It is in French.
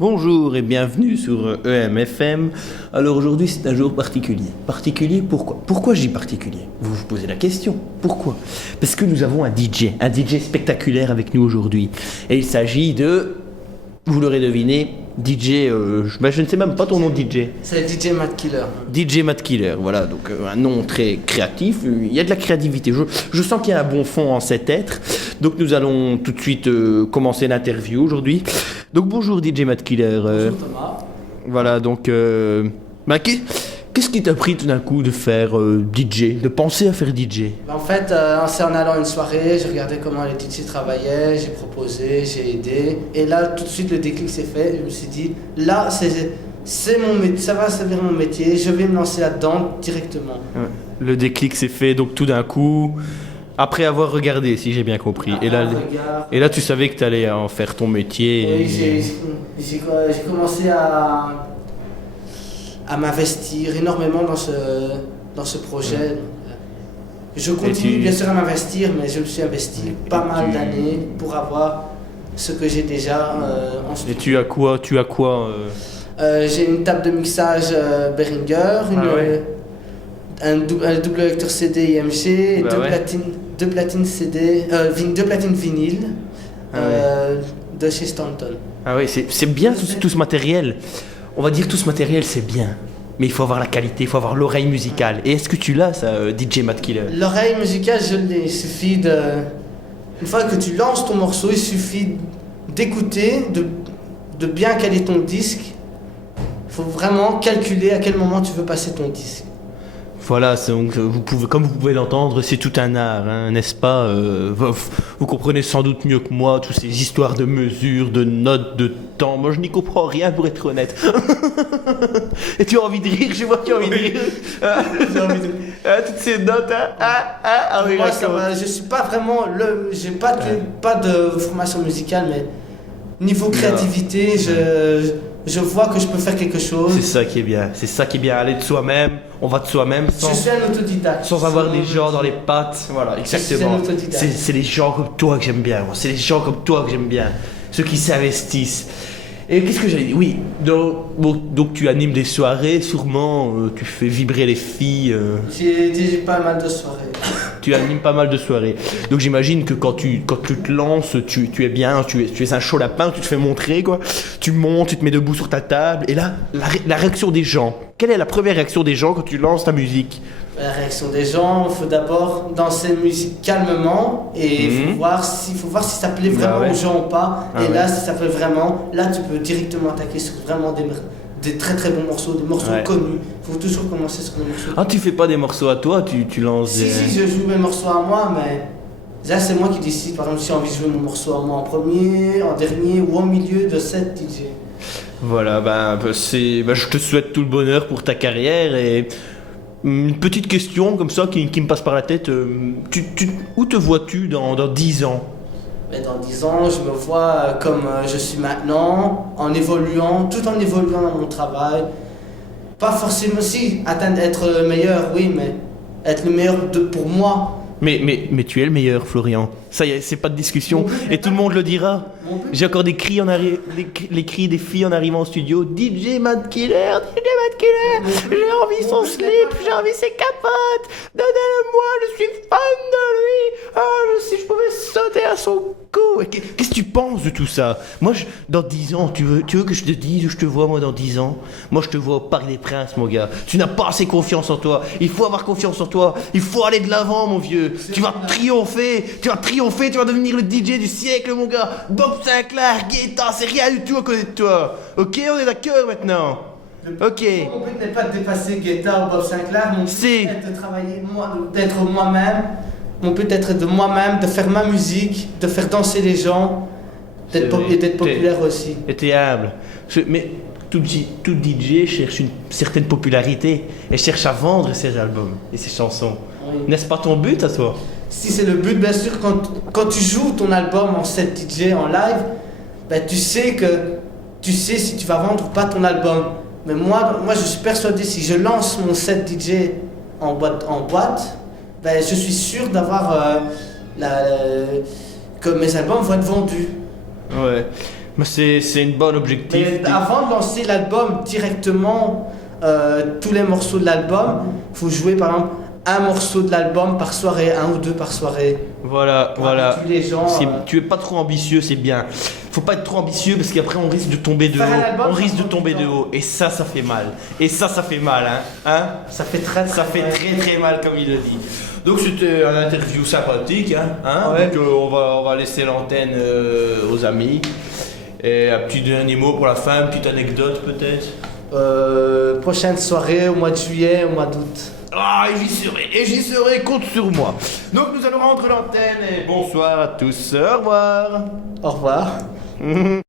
Bonjour et bienvenue sur EMFM. Alors aujourd'hui c'est un jour particulier. Particulier pourquoi? Pourquoi je dis particulier? Vous vous posez la question. Pourquoi? Parce que nous avons un DJ spectaculaire avec nous aujourd'hui. Et il s'agit de, vous l'aurez deviné, DJ, je ne sais même pas ton nom de DJ. C'est DJ Mad Killer. DJ Mad Killer, voilà, donc un nom très créatif, il y a de la créativité, je sens qu'il y a un bon fond en cet être, donc nous allons tout de suite commencer l'interview aujourd'hui. Donc bonjour DJ Mad Killer. Bonjour Thomas. Voilà, donc, qu'est-ce qui t'a pris tout d'un coup de faire DJ, de penser à faire DJ? En fait, c'est en allant à une soirée, j'ai regardé comment les DJ travaillaient, j'ai proposé, j'ai aidé, et là tout de suite le déclic s'est fait, je me suis dit, là c'est mon métier, ça va servir mon métier, je vais me lancer là-dedans directement. Ouais. Le déclic s'est fait donc tout d'un coup, après avoir regardé, si j'ai bien compris. Et là tu savais que tu allais en faire ton métier. Et j'ai commencé à m'investir énormément dans ce projet. Je continue bien sûr à m'investir, mais je me suis investi pas mal d'années pour avoir ce que j'ai déjà en studio. Et tu as quoi J'ai une table de mixage Behringer, un double lecteur CD IMG, deux platines CD, deux platines vinyle de chez Stanton. Ah oui, c'est bien tout ce matériel. On va dire tout ce matériel c'est bien, mais il faut avoir la qualité, il faut avoir l'oreille musicale. Et est-ce que tu l'as ça, DJ Mad Killer? L'oreille musicale, je l'ai. Il suffit de... Une fois que tu lances ton morceau, il suffit d'écouter, de bien caler ton disque. Il faut vraiment calculer à quel moment tu veux passer ton disque. Voilà, donc, comme vous pouvez l'entendre, c'est tout un art, hein, n'est-ce pas? Vous comprenez sans doute mieux que moi toutes ces histoires de mesures, de notes, de temps. Moi, je n'y comprends rien pour être honnête. Et tu as envie de rire? Je vois que tu as envie de rire. J'ai envie de... Toutes ces notes, hein? Oui, moi, ça va. Je suis pas vraiment j'ai pas de formation musicale, mais niveau créativité, je vois que je peux faire quelque chose. C'est ça qui est bien, aller de soi-même, on va de soi-même je suis un autodidacte. Sans avoir des gens dans les pattes, voilà, exactement. C'est les gens comme toi que j'aime bien, moi. C'est les gens comme toi que j'aime bien, ceux qui s'investissent. Et qu'est-ce que j'allais dire? Oui, donc tu animes des soirées, sûrement, tu fais vibrer les filles. J'ai pas mal de soirées. Tu animes pas mal de soirées. Donc j'imagine que quand tu te lances, tu es bien, tu es un chaud lapin, tu te fais montrer, quoi. Tu montes, tu te mets debout sur ta table, et là, la réaction des gens. Quelle est la première réaction des gens quand tu lances ta musique? La réaction des gens, il faut d'abord danser la musique calmement et il faut voir si ça plaît vraiment aux gens ou pas. Là, si ça plaît vraiment, là tu peux directement attaquer sur vraiment des très très bons morceaux, des morceaux connus. Il faut toujours commencer sur des morceaux. Ah, tu fais pas des morceaux à toi, tu lances Si, je joue mes morceaux à moi, mais là c'est moi qui décide. Par exemple, si j'ai envie de jouer mon morceau à moi en premier, en dernier ou au milieu de cette DJ. Voilà, je te souhaite tout le bonheur pour ta carrière et une petite question comme ça qui me passe par la tête. Où te vois-tu dans 10 ans? Dans 10 ans, je me vois comme je suis maintenant, tout en évoluant dans mon travail. Pas forcément être meilleur, oui, mais être le meilleur pour moi. Mais tu es le meilleur, Florian. Ça y est, c'est pas de discussion. Et tout le monde le dira. J'ai encore des cris les cris des filles en arrivant au studio. DJ Mad Killer, j'ai envie son slip, j'ai envie ses capotes. Donnez-le-moi, je suis fan de lui. Si je pouvais sauter à son cou. Qu'est-ce que tu penses de tout ça? Moi, dans 10 ans, tu veux que je te dise où je te vois, moi, dans 10 ans? Moi, je te vois au Parc des Princes, mon gars. Tu n'as pas assez confiance en toi. Il faut avoir confiance en toi. Il faut aller de l'avant, mon vieux. Tu vas triompher, tu vas devenir le DJ du siècle, mon gars. Bob Sinclair, Guetta, c'est rien du tout à côté de toi. Ok, on est d'accord maintenant? Ok. Mon but n'est pas de dépasser Guetta ou Bob Sinclair, mon but est de travailler d'être moi-même. Mon but est d'être de moi-même, de faire ma musique, de faire danser les gens, d'être populaire aussi. Et t'es humble. Mais tout DJ cherche une certaine popularité et cherche à vendre ses albums et ses chansons. Oui. N'est-ce pas ton but à toi? Si c'est le but, bien sûr, quand tu joues ton album en set DJ, en live, tu sais si tu vas vendre ou pas ton album. Mais moi je suis persuadé, si je lance mon set DJ en boîte, je suis sûr d'avoir que mes albums vont être vendus. Ouais. Mais c'est une bonne objectif. Mais avant de lancer l'album directement, tous les morceaux de l'album, il faut jouer par exemple un morceau de l'album par soirée, un ou deux par soirée. Voilà. Tous les gens, Si tu es pas trop ambitieux, c'est bien. Faut pas être trop ambitieux parce qu'après on risque de tomber de haut. On risque de tomber de haut. Et ça fait mal. Et ça fait mal, hein. Ça fait très très mal comme il le dit. Donc c'était un interview sympathique, hein. Ouais. Donc on va laisser l'antenne aux amis. Et un petit dernier mot pour la fin, une petite anecdote peut-être. Prochaine soirée au mois de juillet, au mois d'août. Ah, et j'y serai, compte sur moi. Donc nous allons rendre l'antenne et bonsoir à tous, au revoir. Au revoir.